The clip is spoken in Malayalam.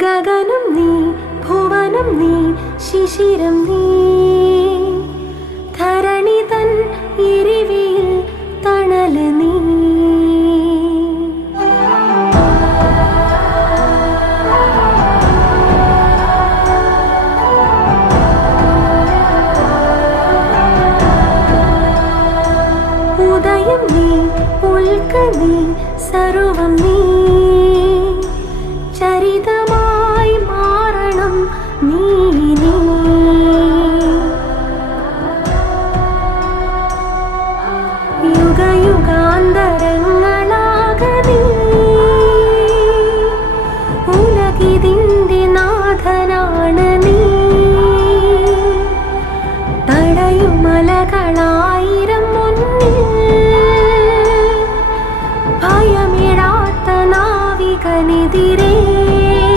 ഗഗനം നീ, ഭുവനം നീ, ശിശിരം നീ, ധരണി തൻ എരിവിൽ തണല് നീ. ഉദയം നീ, ഉൽക്ക നീ, സർവം നീ, ചരിതമായി മാറണം നീ. യുഗയുഗാന്തരങ്ങളാകെ ഉലകിതിന്റെ നാഥനാണ് നീ. തടയുമലകളാ